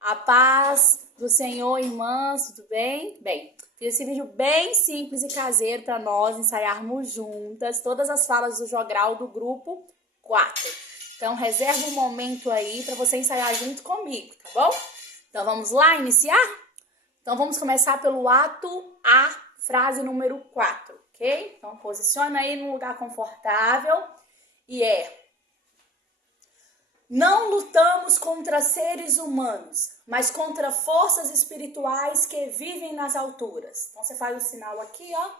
A paz do Senhor, irmãs, tudo bem? Bem, fiz esse vídeo bem simples e caseiro para nós ensaiarmos juntas todas as falas do jogral do grupo 4. Então, reserva um momento aí para você ensaiar junto comigo, tá bom? Então, vamos lá iniciar? Então, vamos começar pelo ato A, frase número 4, ok? Então, posiciona aí num lugar confortável e não lutamos contra seres humanos, mas contra forças espirituais que vivem nas alturas. Então, você faz o sinal aqui, ó.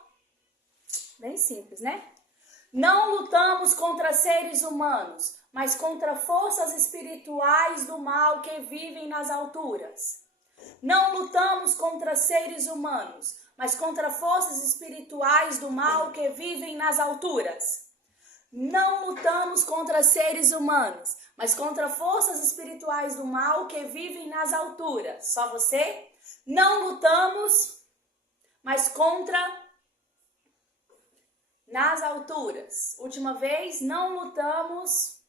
Bem simples, né? Não lutamos contra seres humanos, mas contra forças espirituais do mal que vivem nas alturas. Não lutamos contra seres humanos, mas contra forças espirituais do mal que vivem nas alturas. Não lutamos contra seres humanos, mas contra forças espirituais do mal que vivem nas alturas. Só você? Não lutamos, mas contra nas alturas. Última vez, não lutamos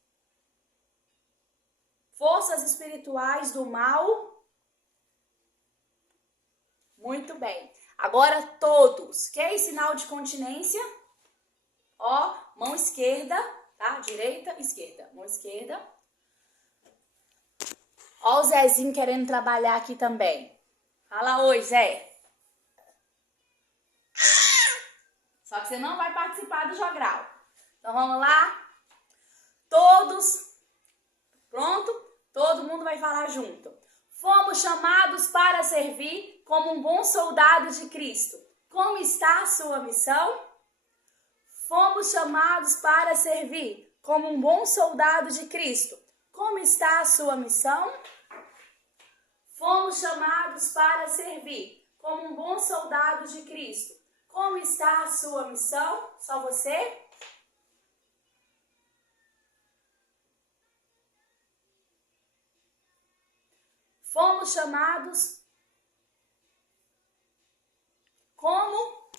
forças espirituais do mal. Muito bem. Agora todos. Que sinal de continência? Ó, mão esquerda, tá? Direita, esquerda. Mão esquerda. Ó o Zezinho querendo trabalhar aqui também. Fala oi, Zé. Só que você não vai participar do jogral. Então vamos lá. Todos. Pronto? Todo mundo vai falar junto. Fomos chamados para servir como um bom soldado de Cristo. Como está a sua missão? Fomos chamados para servir como um bom soldado de Cristo. Como está a sua missão? Fomos chamados para servir como um bom soldado de Cristo. Como está a sua missão? Só você? Fomos chamados como?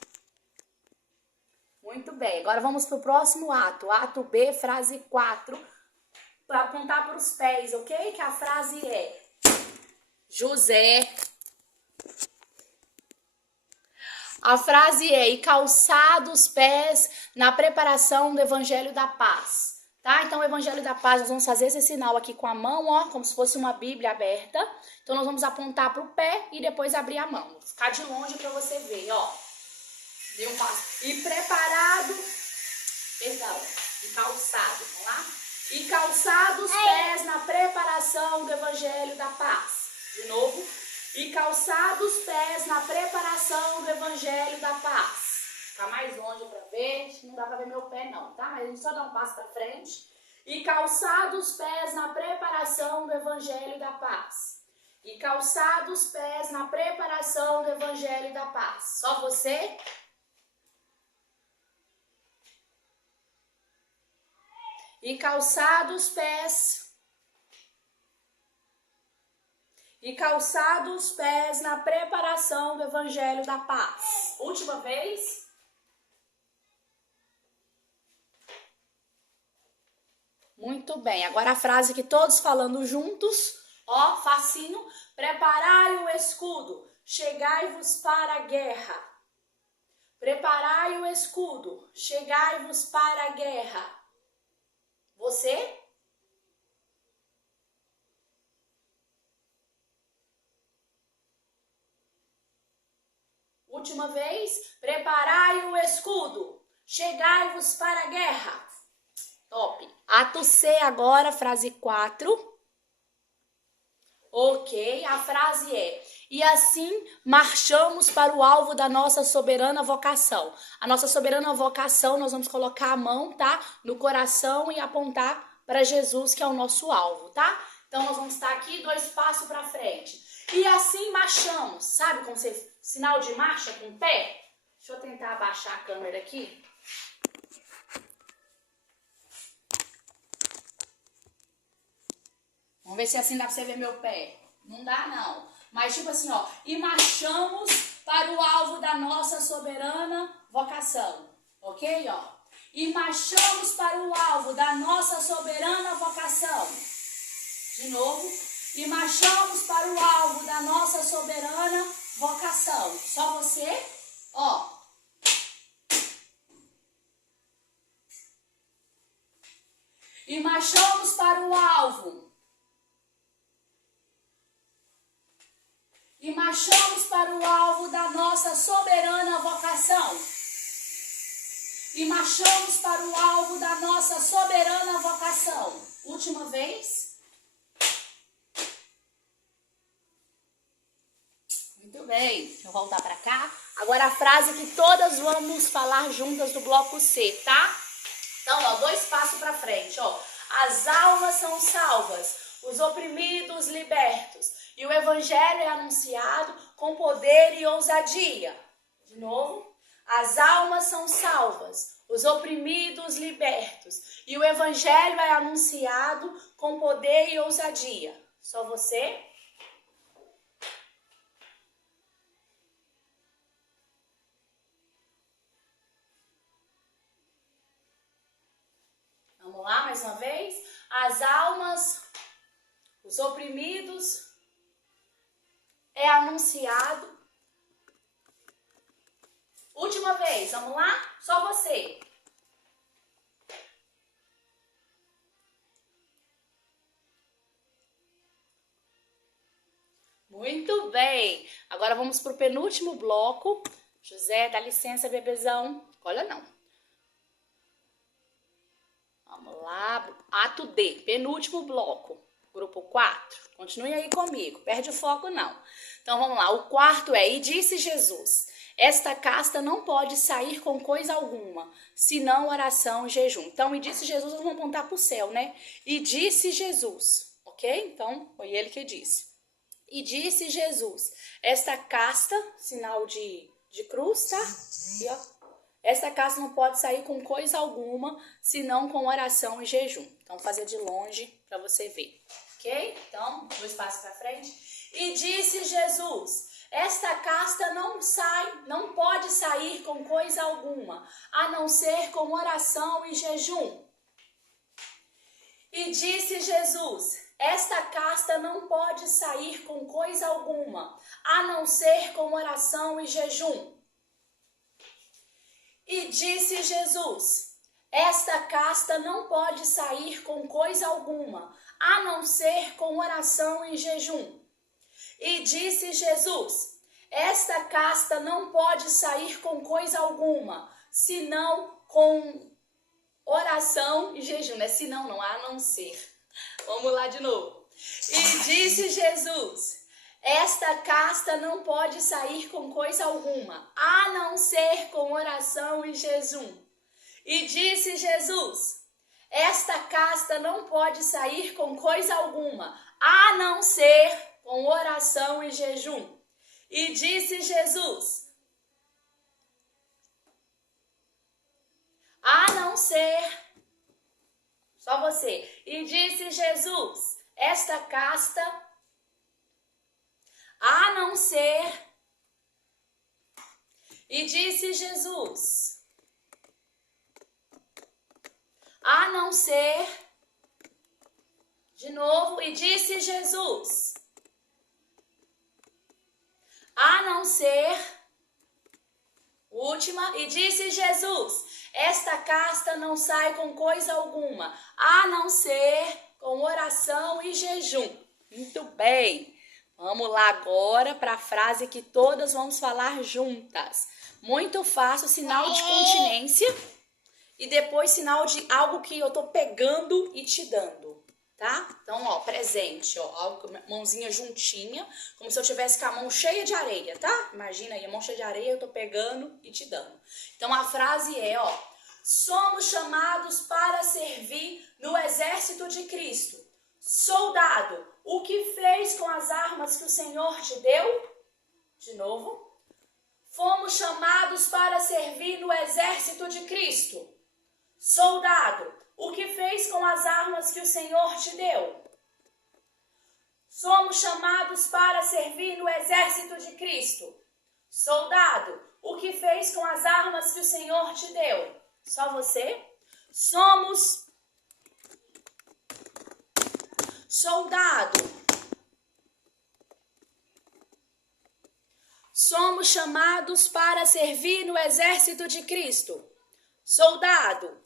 Muito bem, agora vamos para o próximo ato. Ato B, frase 4. Para apontar para os pés, ok? Que a frase é: José. A frase é: e calçado os pés na preparação do Evangelho da Paz. Tá? Então, o Evangelho da Paz, nós vamos fazer esse sinal aqui com a mão, ó, como se fosse uma Bíblia aberta. Então, nós vamos apontar para o pé e depois abrir a mão. Vou ficar de longe para você ver, ó. Deu um passo. E preparado, perdão, e calçado, vamos lá? E calçado os pés na preparação do Evangelho da Paz. De novo. E calçado os pés na preparação do Evangelho da Paz. Fica mais longe para ver, não dá para ver meu pé não, tá? Mas a gente só dá um passo para frente. E calçado os pés na preparação do Evangelho da Paz. E calçado os pés na preparação do Evangelho da Paz. Só você? E calçado os pés. E calçado os pés na preparação do Evangelho da Paz. Última vez. Muito bem. Agora a frase que todos falando juntos. Ó, facinho. Preparai o escudo. Chegai-vos para a guerra. Preparai o escudo. Chegai-vos para a guerra. Você? Última vez, preparai o escudo, chegai-vos para a guerra. Top. Ato C agora, frase 4. Ok, a frase é: e assim marchamos para o alvo da nossa soberana vocação. A nossa soberana vocação, nós vamos colocar a mão, tá? No coração e apontar para Jesus, que é o nosso alvo, tá? Então, nós vamos estar aqui, 2 passos para frente. E assim marchamos, sabe como você, sinal de marcha com o pé? Deixa eu tentar abaixar a câmera aqui. Vamos ver se assim dá pra você ver meu pé. Não dá, não. Mas tipo assim, ó. E marchamos para o alvo da nossa soberana vocação. Ok, ó? E marchamos para o alvo da nossa soberana vocação. De novo. E marchamos para para o alvo da nossa soberana vocação. Só você, ó. E marchamos para o alvo. E marchamos para o alvo da nossa soberana vocação. E marchamos para o alvo da nossa soberana vocação. Última vez. Muito bem. Deixa eu voltar para cá. Agora a frase que todas vamos falar juntas do bloco C, tá? Então, ó, 2 passos para frente, ó. As almas são salvas, os oprimidos libertos, e o evangelho é anunciado com poder e ousadia. De novo. As almas são salvas, os oprimidos libertos, e o evangelho é anunciado com poder e ousadia. Só você? Vamos lá, mais uma vez. As almas, os oprimidos, é anunciado. Última vez, vamos lá? Só você. Muito bem. Agora vamos para o penúltimo bloco. José, dá licença, bebezão. Olha não. Vamos lá. Ato D, penúltimo bloco. Grupo 4. Continue aí comigo. Perde o foco, não. Então, vamos lá. O quarto é: e disse Jesus: esta casta não pode sair com coisa alguma, senão oração e jejum. Então, e disse Jesus, nós vamos apontar para o céu, né? E disse Jesus, ok? Então, foi ele que disse. E disse Jesus: esta casta, sinal de cruz, tá? Aqui, ó. Esta casta não pode sair com coisa alguma, senão com oração e jejum. Então, fazer de longe para você ver, ok? Então, 2 passos para frente. E disse Jesus: esta casta não pode sair com coisa alguma, a não ser com oração e jejum. E disse Jesus: esta casta não pode sair com coisa alguma, a não ser com oração e jejum. E disse Jesus: esta casta não pode sair com coisa alguma, a não ser com oração e jejum. E disse Jesus: esta casta não pode sair com coisa alguma, senão com oração e jejum. Não é senão, não, a não ser. Vamos lá de novo. E disse Jesus: esta casta não pode sair com coisa alguma, a não ser com oração e jejum. E disse Jesus: esta casta não pode sair com coisa alguma, a não ser com oração e jejum. E disse Jesus: a não ser, só você. E disse Jesus: esta casta, a não ser. E disse Jesus: a não ser. De novo. E disse Jesus: a não ser. Última. E disse Jesus: esta casta não sai com coisa alguma, a não ser com oração e jejum. Muito bem. Vamos lá agora para a frase que todas vamos falar juntas. Muito fácil, sinal de continência. E depois sinal de algo que eu tô pegando e te dando, tá? Então, ó, presente, ó, mãozinha juntinha, como se eu tivesse com a mão cheia de areia, tá? Imagina aí, a mão cheia de areia, eu tô pegando e te dando. Então, a frase é, ó: somos chamados para servir no exército de Cristo. Soldado, o que fez com as armas que o Senhor te deu? De novo. Fomos chamados para servir no exército de Cristo. Soldado, o que fez com as armas que o Senhor te deu? Somos chamados para servir no exército de Cristo. Soldado, o que fez com as armas que o Senhor te deu? Só você? Somos soldado. somos chamados para servir no exército de Cristo? Soldado.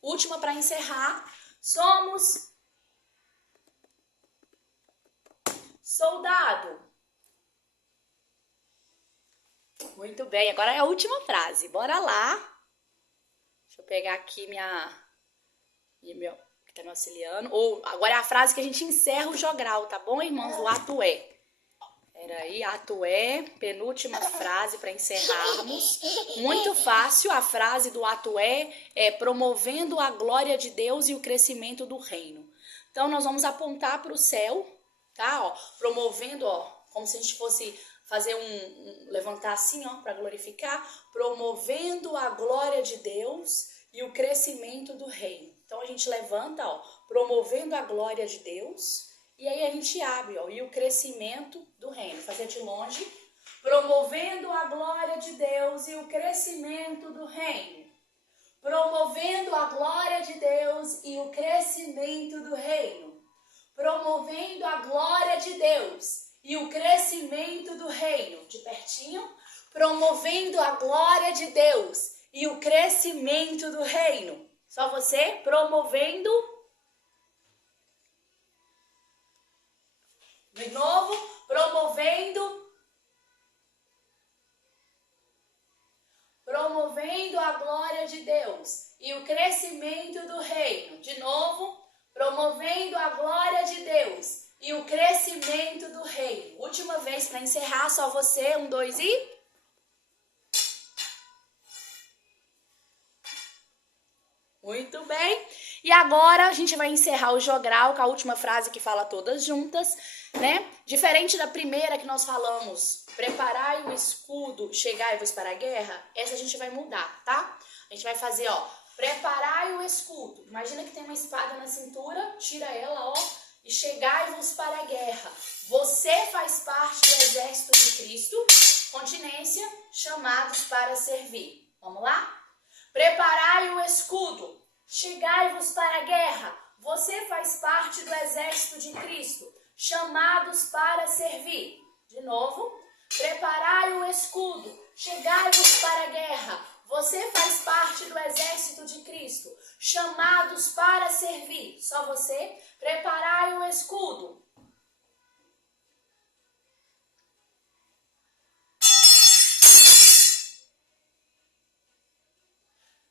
Última para encerrar. Somos soldado. Muito bem, agora é a última frase. Bora lá. Deixa eu pegar aqui que tá me auxiliando. Agora é a frase que a gente encerra o jogral, tá bom, irmãos? O ato é. Peraí, ato é, penúltima frase para encerrarmos. Muito fácil, a frase do ato é promovendo a glória de Deus e o crescimento do reino. Então, nós vamos apontar para o céu, tá? Ó, promovendo, ó, como se a gente fosse fazer levantar assim, ó, para glorificar. Promovendo a glória de Deus e o crescimento do reino. Então, a gente levanta, ó, promovendo a glória de Deus. E aí a gente abre, ó, e o crescimento do reino. Fazer de longe. Promovendo a glória de Deus e o crescimento do reino. Promovendo a glória de Deus e o crescimento do reino. Promovendo a glória de Deus e o crescimento do reino. De pertinho. Promovendo a glória de Deus e o crescimento do reino. Só você, promovendo. De novo, promovendo a glória de Deus e o crescimento do reino. De novo, promovendo a glória de Deus e o crescimento do reino. Última vez para encerrar, só você, 1, 2 e... Muito bem. E agora a gente vai encerrar o jogral com a última frase que fala todas juntas, né? Diferente da primeira que nós falamos, preparai o escudo, chegai-vos para a guerra, essa a gente vai mudar, tá? A gente vai fazer, ó, preparai o escudo. Imagina que tem uma espada na cintura, tira ela, ó, e chegai-vos para a guerra. Você faz parte do exército de Cristo, continência, chamados para servir. Vamos lá? Preparai o escudo, chegai-vos para a guerra. Você faz parte do exército de Cristo, chamados para servir. De novo, preparai o escudo, chegai-vos para a guerra. Você faz parte do exército de Cristo, chamados para servir. Só você, preparai o escudo.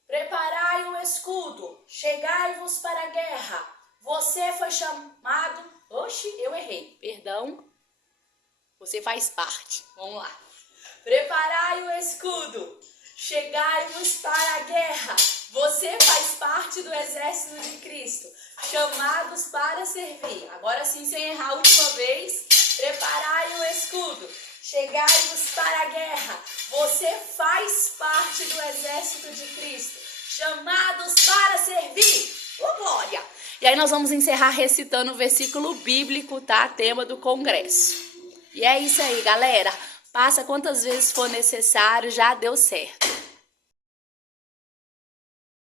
Preparai o escudo, chegai-vos para a guerra. Você foi chamado... Oxe, eu errei, perdão. Você faz parte. Vamos lá. Preparai o escudo, chegai-vos para a guerra. Você faz parte do exército de Cristo, chamados para servir. Agora sim, sem errar a última vez. Preparai o escudo, chegai-vos para a guerra. Você faz parte do exército de Cristo, chamados para servir. Ô, glória! E aí nós vamos encerrar recitando o versículo bíblico, tá? Tema do congresso. E é isso aí, galera. Passa quantas vezes for necessário, já deu certo.